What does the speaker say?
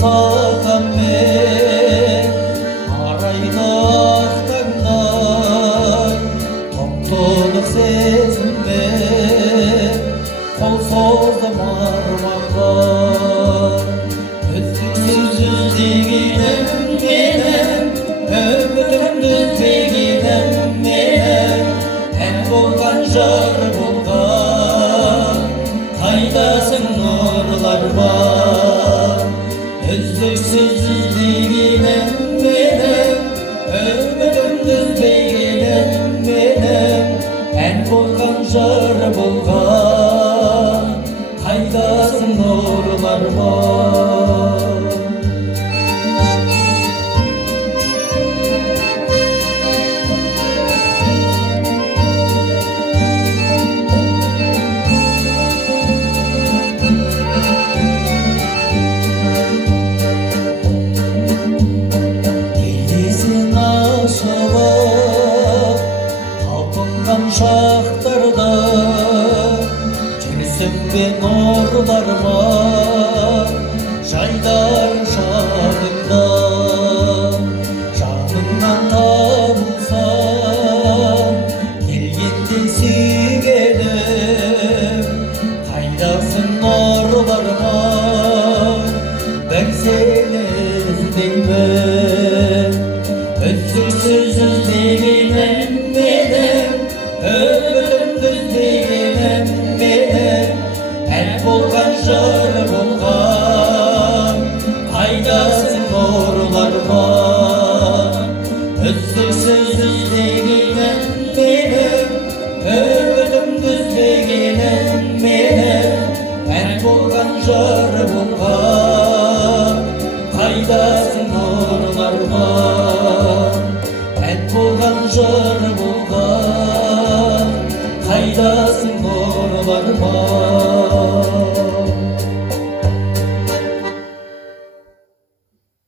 саған мен арайлы таңдай тоқтылық сезіммен қол создым арманға үздіксіз іздегенім менің үмітімді үзбегенім менің ән болған жар болған қайдасың нұрлар бар үздіксіз іздегенім менің үмітімді үзбегенім менің ән болған жар болған қайдасың нұрлар бар шақтарда жүрсің бе нұрлар ма жайдар шағында жаныңнан табылсам келгенде сүйгенім қайдасың нұрлар ма бір сені іздеймін үздіксіз іздегенім менің үмітімді іздегенім менің ән болған жыр болған қайдасың нұрлар бар үздіксіз іздегенім менің үмітімді іздегенім менің ән болған жыр болған қайдасың нұрлар бар ән болған жыр болған қайдасың нұрлар бар